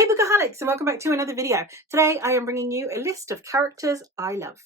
Hey Bookaholics, and welcome back to another video. Today I am bringing you a list of characters I love.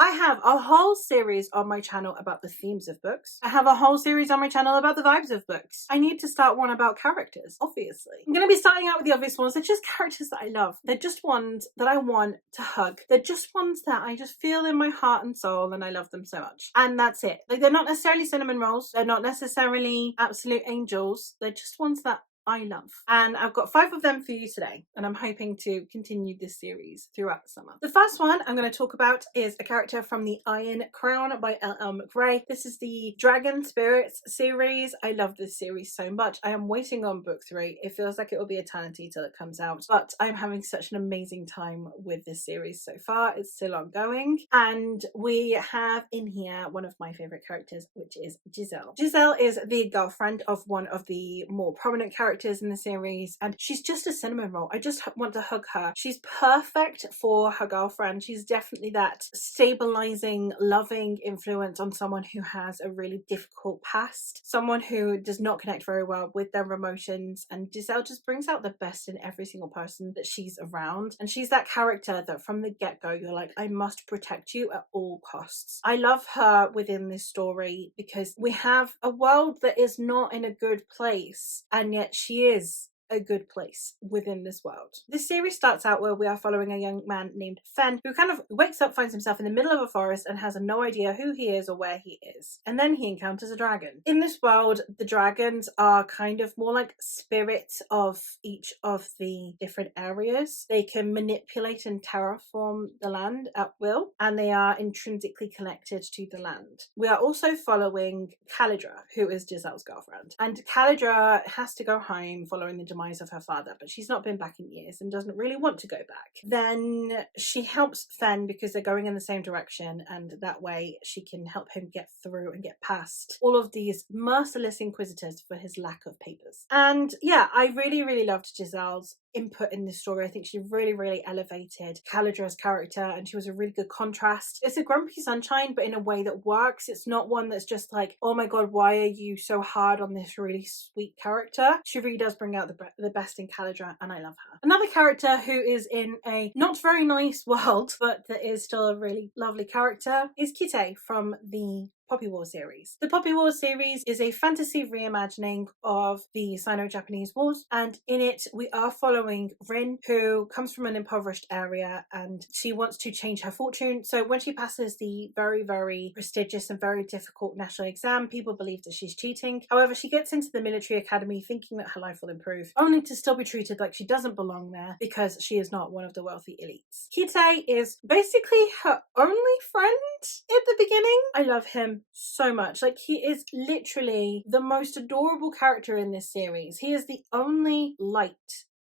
I have a whole series on my channel about the themes of books. I have a whole series on my channel about the vibes of books. I need to start one about characters, obviously. I'm going to be starting out with the obvious ones. They're just characters that I love. They're just ones that I want to hug. They're just ones that I just feel in my heart and soul, and I love them so much. And that's it. Like, they're not necessarily cinnamon rolls. They're not necessarily absolute angels. They're just ones that I love. And I've got 5 of them for you today, and I'm hoping to continue this series throughout the summer. The first one I'm going to talk about is a character from the Iron Crown by L.L. McRae. This is the Dragon Spirits series. I love this series so much. I am waiting on book 3. It feels like it will be eternity till it comes out, but I'm having such an amazing time with this series so far. It's still ongoing, and we have in here one of my favorite characters, which is Giselle. Giselle is the girlfriend of one of the more prominent characters in the series, and she's just a cinnamon roll. I just want to hug her. She's perfect for her girlfriend. She's definitely that stabilizing, loving influence on someone who has a really difficult past, someone who does not connect very well with their emotions, and Giselle just brings out the best in every single person that she's around. And she's that character that from the get-go you're like, I must protect you at all costs. I love her within this story because we have a world that is not in a good place, and yet she is a good place within this world. This series starts out where we are following a young man named Fen, who kind of wakes up, finds himself in the middle of a forest and has no idea who he is or where he is. And then he encounters a dragon. In this world, the dragons are kind of more like spirits of each of the different areas. They can manipulate and terraform the land at will, and they are intrinsically connected to the land. We are also following Calidra, who is Giselle's girlfriend. And Calidra has to go home following the demise of her father, but she's not been back in years and doesn't really want to go back. Then she helps Fen because they're going in the same direction, and that way she can help him get through and get past all of these merciless inquisitors for his lack of papers. And yeah, I really loved Giselle's input in this story. I think she really elevated Calidra's character, and she was a really good contrast. It's a grumpy sunshine, but in a way that works. It's not one that's just like, oh my god, why are you so hard on this really sweet character? She really does bring out the best in Calidra, and I love her. Another character who is in a not very nice world, but that is still a really lovely character, is Kite from the Poppy War series. The Poppy War series is a fantasy reimagining of the Sino-Japanese Wars, and in it we are following Rin, who comes from an impoverished area and she wants to change her fortune. So when she passes the very prestigious and very difficult national exam, people believe that she's cheating. However, she gets into the military academy thinking that her life will improve, only to still be treated like she doesn't belong there because she is not one of the wealthy elites. Kite is basically her only friend at the beginning. I love him so much. Like, he is literally the most adorable character in this series. He is the only light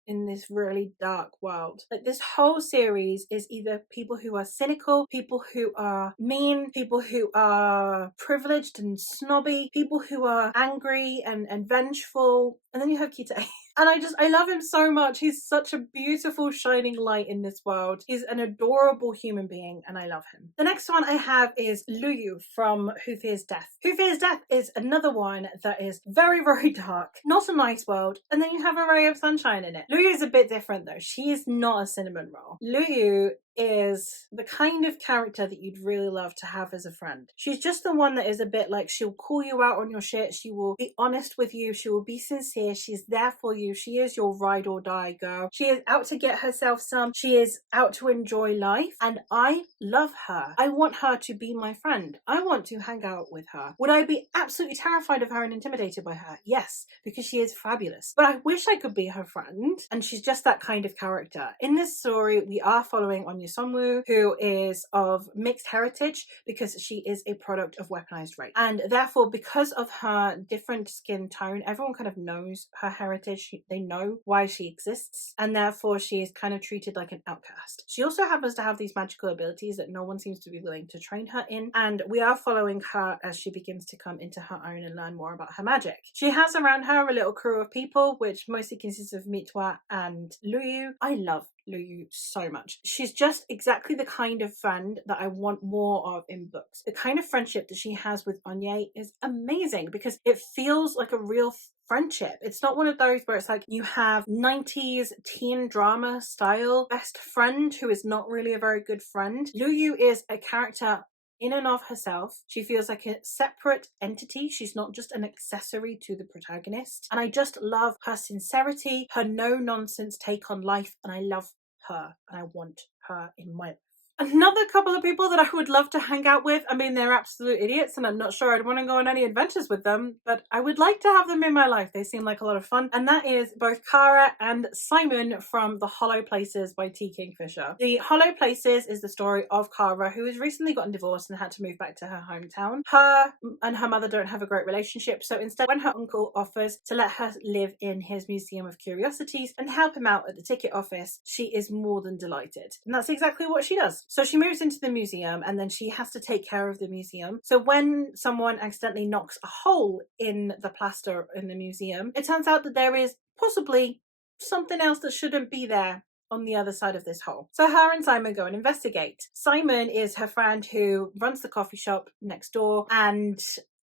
in this really dark world. Like, this whole series is either people who are cynical, people who are mean, people who are privileged and snobby, people who are angry and vengeful, and then you have Kite. And I love him so much. He's such a beautiful shining light in this world. He's an adorable human being, and I love him. The next one I have is Luyu from Who Fears Death. Who Fears Death is another one that is very dark, not a nice world, and then you have a ray of sunshine in it. Luyu is a bit different though. She is not a cinnamon roll. Luyu is the kind of character that you'd really love to have as a friend. She's just the one that is a bit like, she'll call you out on your shit, she will be honest with you, she will be sincere, she's there for you, she is your ride or die girl. She is out to get herself some, she is out to enjoy life, and I love her. I want her to be my friend. I want to hang out with her. Would I be absolutely terrified of her and intimidated by her? Yes, because she is fabulous. But I wish I could be her friend, and she's just that kind of character. In this story, we are following Anya Sonwoo, who is of mixed heritage because she is a product of weaponized rape. And therefore, because of her different skin tone, everyone kind of knows her heritage. They know why she exists, and therefore she is kind of treated like an outcast. She also happens to have these magical abilities that no one seems to be willing to train her in, and we are following her as she begins to come into her own and learn more about her magic. She has around her a little crew of people, which mostly consists of Mitwa and Luyu. I love Luyu so much. She's just exactly the kind of friend that I want more of in books. The kind of friendship that she has with Anya is amazing because it feels like a real friendship. It's not one of those where it's like you have 90s teen drama style best friend who is not really a very good friend. Luyu is a character in and of herself. She feels like a separate entity. She's not just an accessory to the protagonist. And I just love her sincerity, her no-nonsense take on life, and I love her and I want her in my life. Another couple of people that I would love to hang out with, I mean, they're absolute idiots and I'm not sure I'd want to go on any adventures with them, but I would like to have them in my life. They seem like a lot of fun. And that is both Kara and Simon from The Hollow Places by T. Kingfisher. The Hollow Places is the story of Kara, who has recently gotten divorced and had to move back to her hometown. Her and her mother don't have a great relationship, so instead when her uncle offers to let her live in his Museum of Curiosities and help him out at the ticket office, she is more than delighted. And that's exactly what she does. So she moves into the museum and then she has to take care of the museum. So when someone accidentally knocks a hole in the plaster in the museum, it turns out that there is possibly something else that shouldn't be there on the other side of this hole. So her and Simon go and investigate. Simon is her friend who runs the coffee shop next door, and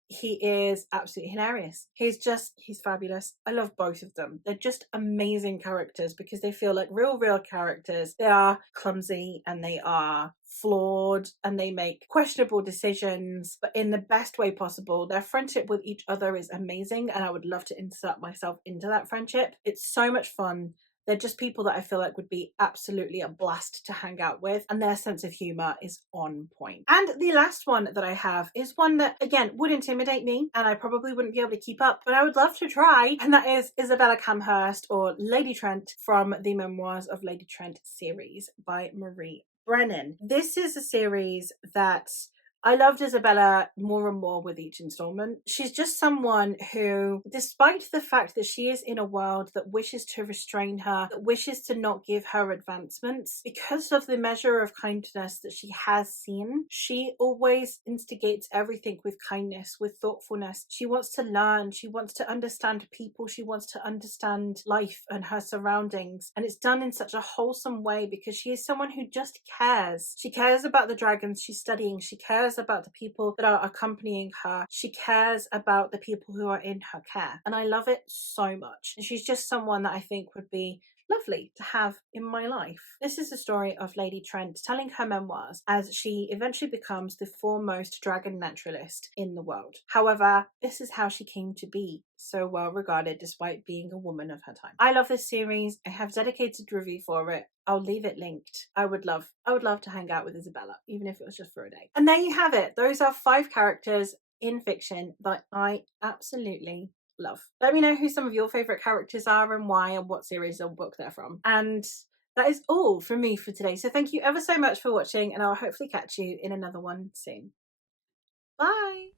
he is absolutely hilarious. He's fabulous. I love both of them. They're just amazing characters because they feel like real characters. They are clumsy and they are flawed and they make questionable decisions, but in the best way possible. Their friendship with each other is amazing and I would love to insert myself into that friendship. It's so much fun. They're just people that I feel like would be absolutely a blast to hang out with, and their sense of humour is on point. And the last one that I have is one that, again, would intimidate me, and I probably wouldn't be able to keep up, but I would love to try, and that is Isabella Camhurst, or Lady Trent, from the Memoirs of Lady Trent series by Marie Brennan. This is a series that I loved Isabella more and more with each installment. She's just someone who, despite the fact that she is in a world that wishes to restrain her, that wishes to not give her advancements, because of the measure of kindness that she has seen, she always instigates everything with kindness, with thoughtfulness. She wants to learn, she wants to understand people, she wants to understand life and her surroundings. And it's done in such a wholesome way because she is someone who just cares. She cares about the dragons she's studying, she cares about the people that are accompanying her, she cares about the people who are in her care, and I love it so much. And she's just someone that I think would be lovely to have in my life. This is the story of Lady Trent telling her memoirs as she eventually becomes the foremost dragon naturalist in the world. However, this is how she came to be so well regarded despite being a woman of her time. I love this series. I have dedicated review for it. I'll leave it linked. I would love to hang out with Isabella, even if it was just for a day. And there you have it. Those are 5 characters in fiction that I absolutely love. Let me know who some of your favourite characters are and why, and what series or book they're from. And that is all from me for today. So thank you ever so much for watching, and I'll hopefully catch you in another one soon. Bye!